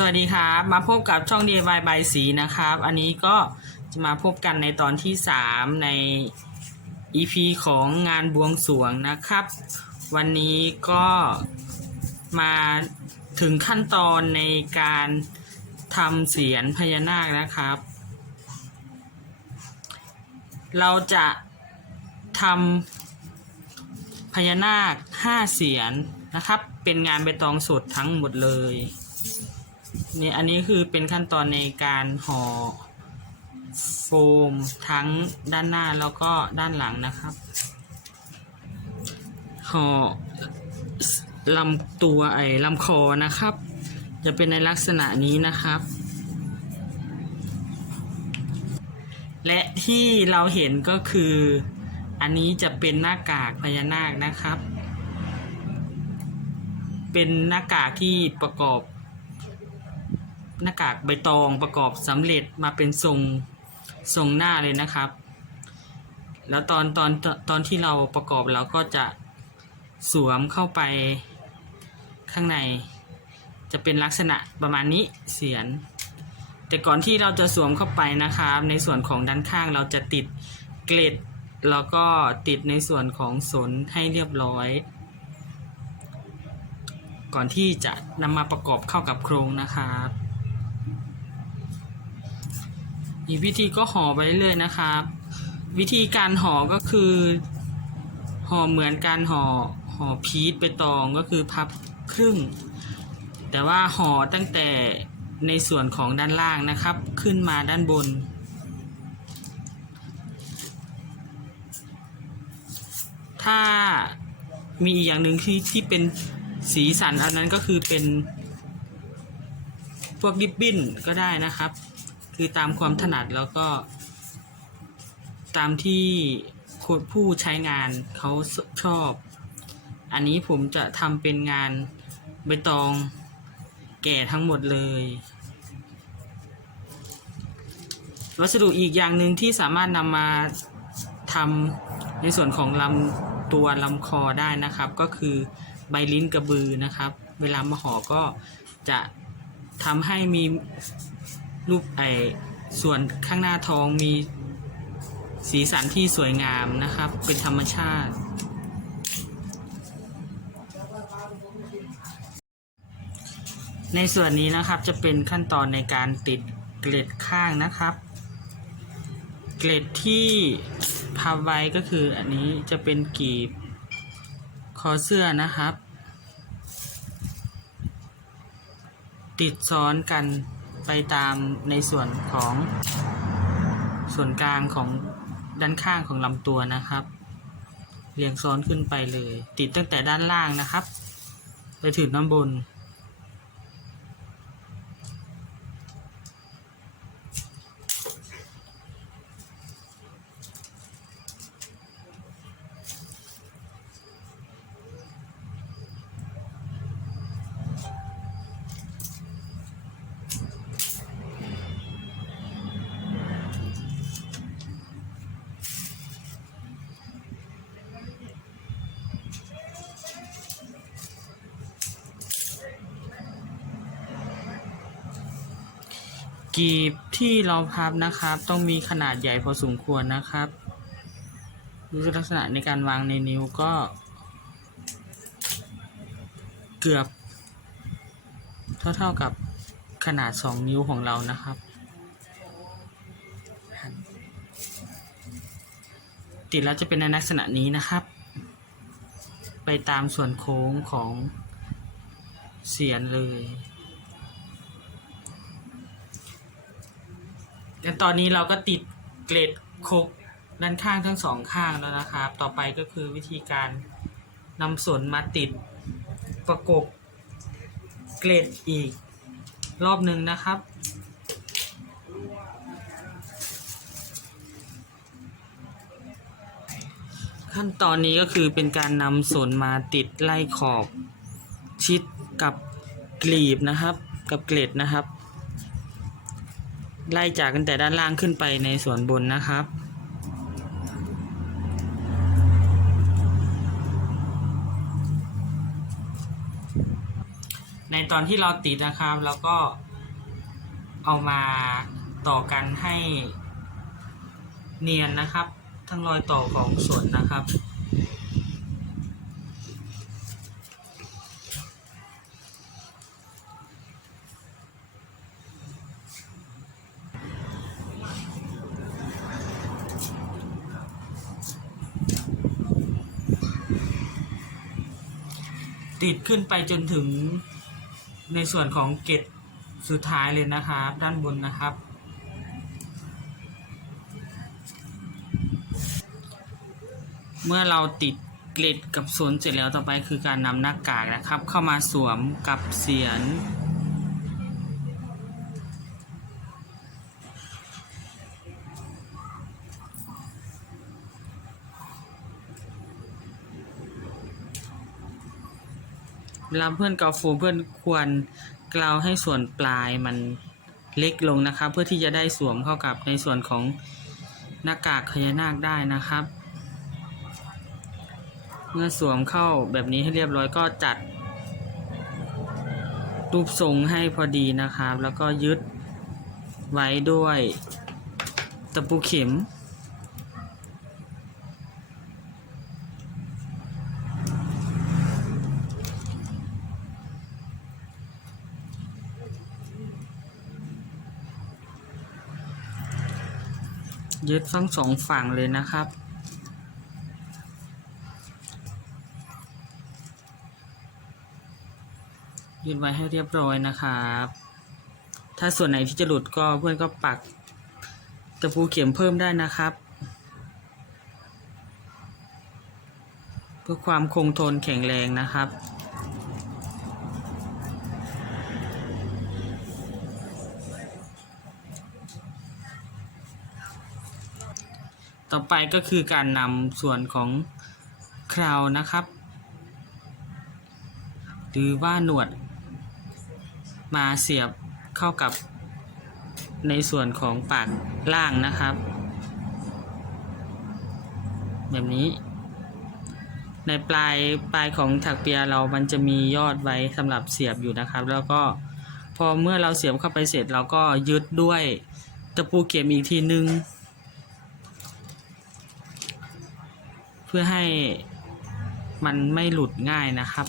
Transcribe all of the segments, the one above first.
สวัสดีครับ มาพบกับช่อง DIY บายสีนะครับ อันนี้ก็จะมาพบกันในตอนที่ 3 ใน EP ของงานบวงสรวงนะครับ วันนี้ก็มาถึงขั้นตอนในการทำเสียนพญานาคนะครับ เราจะทำพญานาค 5 เสียนนะครับ เป็นงานใบตองสดทั้งหมดเลย นี่อันนี้คือเป็นขั้นตอนในการห่อโฟมทั้งด้านหน้าแล้วก็ด้านหลังนะครับห่อลำตัวไอ้ลำคอนะครับ จะเป็นในลักษณะนี้นะครับ และที่เราเห็นก็คือ อันนี้จะเป็นหน้ากากพญานาคนะครับ เป็นหน้ากากที่ประกอบ หน้ากากใบตองประกอบสำเร็จมาเป็นทรงทรงหน้าเลยนะครับ แล้วตอนตอนตอนที่เราประกอบเราก็จะสวมเข้าไปข้างใน จะเป็นลักษณะประมาณนี้เสียน แต่ก่อนที่เราจะสวมเข้าไปนะครับ ในส่วนของด้านข้างเราจะติดเกล็ดแล้วก็ติดในส่วนของสนให้เรียบร้อย ก่อนที่จะนำมาประกอบเข้ากับโครงนะครับ อีกวิธีก็ห่อไปเรื่อยนะครับ วิธีการห่อก็คือห่อเหมือนการห่อห่อพีชไปตองก็คือพับครึ่ง แต่ว่าห่อตั้งแต่ในส่วนของด้านล่างนะครับ ขึ้นมาด้านบน ถ้ามีอีกอย่างหนึ่งที่ที่เป็นสีสันอันนั้นก็คือเป็นพวกริบบิ้นก็ได้นะครับ คือตามความถนัดแล้วก็ ตามที่คนผู้ใช้งานเขาชอบ อันนี้ผมจะทำเป็นงานใบตองแก่ทั้งหมดเลย วัสดุอีกอย่างหนึ่งที่สามารถนำมาทำในส่วนของลำตัวลำคอได้นะครับ ก็คือใบลิ้นกระบือนะครับ เวลามาห่อก็จะทำให้มี รูปไอส่วนข้างหน้าท้องมีสีสันที่สวยงามนะครับ เป็นธรรมชาติ ในส่วนนี้นะครับจะเป็นขั้นตอนในการติดเกล็ดข้างนะครับ เกล็ดที่พับไว้ก็คืออันนี้จะเป็นกีบคอเสื้อนะครับ ติดซ้อนกัน ไปตามในส่วนของส่วนกลางของด้านข้างของลำตัวนะครับ เรียงซ้อนขึ้นไปเลย ติดตั้งแต่ด้านล่างนะครับ ไปถึงด้านบน กีบที่เราพับนะครับ ต้องมีขนาดใหญ่พอสมควรนะครับดูลักษณะในการวางในนิ้วก็ เกือบ เท่าๆกับขนาด 2 นิ้วของเรานะครับ ติดแล้วจะเป็นในลักษณะนี้นะครับ ไปตามส่วนโค้งของเสียนเลย และตอนนี้เราก็ติดเกล็ดคกด้านข้างทั้งสองข้างแล้วนะครับ ต่อไปก็คือวิธีการนำส่วนมาติดประกบเกล็ดอีกรอบหนึ่งนะครับขั้นตอนนี้ก็คือเป็นการนำส่วนมาติดไล่ขอบชิดกับกลีบนะครับ กับเกล็ดนะครับ ไล่จากกันแต่ด้านล่างขึ้นไปในส่วนบนนะครับ ในตอนที่เราติดนะครับเราก็เอามาต่อกันให้เนียนนะครับ ทั้งรอยต่อของส่วนนะครับ ติดขึ้นไปจนถึงในส่วนของเกตสุดท้ายเลยนะครับ ด้านบนนะครับ เมื่อเราติดเกล็ดกับส่วนเสร็จแล้วต่อไปคือการนำหน้ากากนะครับ เข้ามาสวมกับเสียน เวลาเพื่อนกาโฟมเพื่อนควรกลาให้ส่วนปลายมันเล็กลงนะครับ เพื่อที่จะได้สวมเข้ากับในส่วนของหน้ากากพญานาคได้นะครับ เมื่อสวมเข้าแบบนี้ให้เรียบร้อยก็จัด รูปทรงให้พอดีนะครับ แล้วก็ยึดไว้ด้วยตะปูเข็ม ยึดทั้งสองฝั่งเลยนะครับ ยึดไว้ให้เรียบร้อยนะครับ ถ้าส่วนไหนที่จะหลุดก็เพื่อนก็ปักตะปูเข็มเพิ่มได้นะครับ เพื่อความคงทนแข็งแรงนะครับ ต่อไปก็คือการนำส่วนของคราวนะครับ หรือว่าหนวด มาเสียบเข้ากับในส่วนของปากล่างนะครับ แบบนี้ ในปลายปลายของถักเปียเรามันจะมียอดไว้สำหรับเสียบอยู่นะครับ แล้วก็พอเมื่อเราเสียบเข้าไปเสร็จเราก็ยึดด้วยตะปูเข็มอีกทีนึง เพื่อให้มันไม่หลุดง่ายนะครับ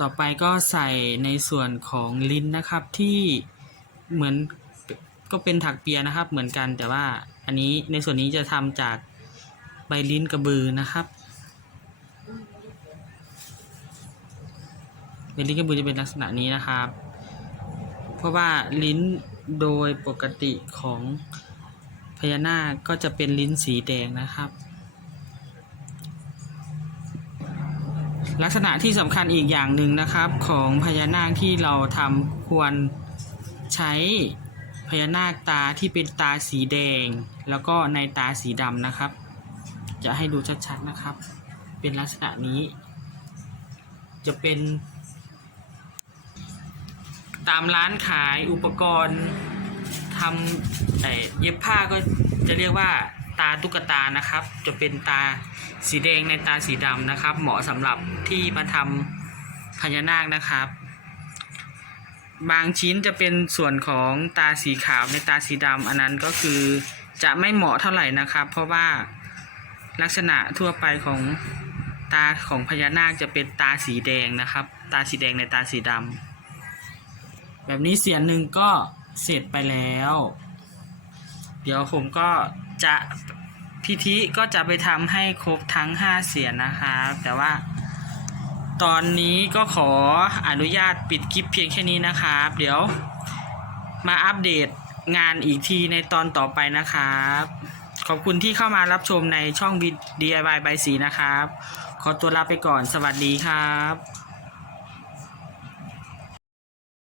ต่อไปก็ใส่ในส่วนของลิ้นนะครับที่เหมือนก็เป็นถักเปียนะครับเหมือนกันแต่ว่าอันนี้ในส่วนนี้จะทำจากใบลิ้นกระบือนะครับ ใบลิ้นกระบือจะเป็นลักษณะนี้นะครับ เพราะว่าลิ้นโดยปกติของพญานาคก็จะเป็นลิ้นสีแดงนะครับ ลักษณะที่สำคัญอีกอย่างหนึ่งนะครับของพญานาคที่เราทำควรใช้พญานาคตาที่เป็นตาสีแดง แล้วก็ในตาสีดำนะครับ จะให้ดูชัดๆนะครับ เป็นลักษณะนี้ จะเป็น ตามร้านขายอุปกรณ์ทำเย็บผ้าก็จะเรียกว่าตาตุ๊กตานะครับ จะเป็นตาสีแดงในตาสีดำนะครับ เหมาะสำหรับที่มาทำพญานาคนะครับ บางชิ้นจะเป็นส่วนของตาสีขาวในตาสีดำอันนั้นก็คือจะไม่เหมาะเท่าไหร่นะครับ เพราะว่าลักษณะทั่วไปของตาของพญานาคจะเป็นตาสีแดงนะครับ ตาสีแดงในตาสีดำ แบบนี้เสียนหนึ่งก็เสร็จไปแล้ว เดี๋ยวผมก็จะพิธีก็จะไปทำให้ครบทั้ง 5 เสียนนะครับ แต่ว่าตอนนี้ก็ขออนุญาตปิดคลิปเพียงแค่นี้นะครับ เดี๋ยวมาอัปเดตงานอีกทีในตอนต่อไปนะครับ ขอบคุณที่เข้ามารับชมในช่อง DIY ใบสีนะครับ ขอตัวลาไปก่อนสวัสดีครับ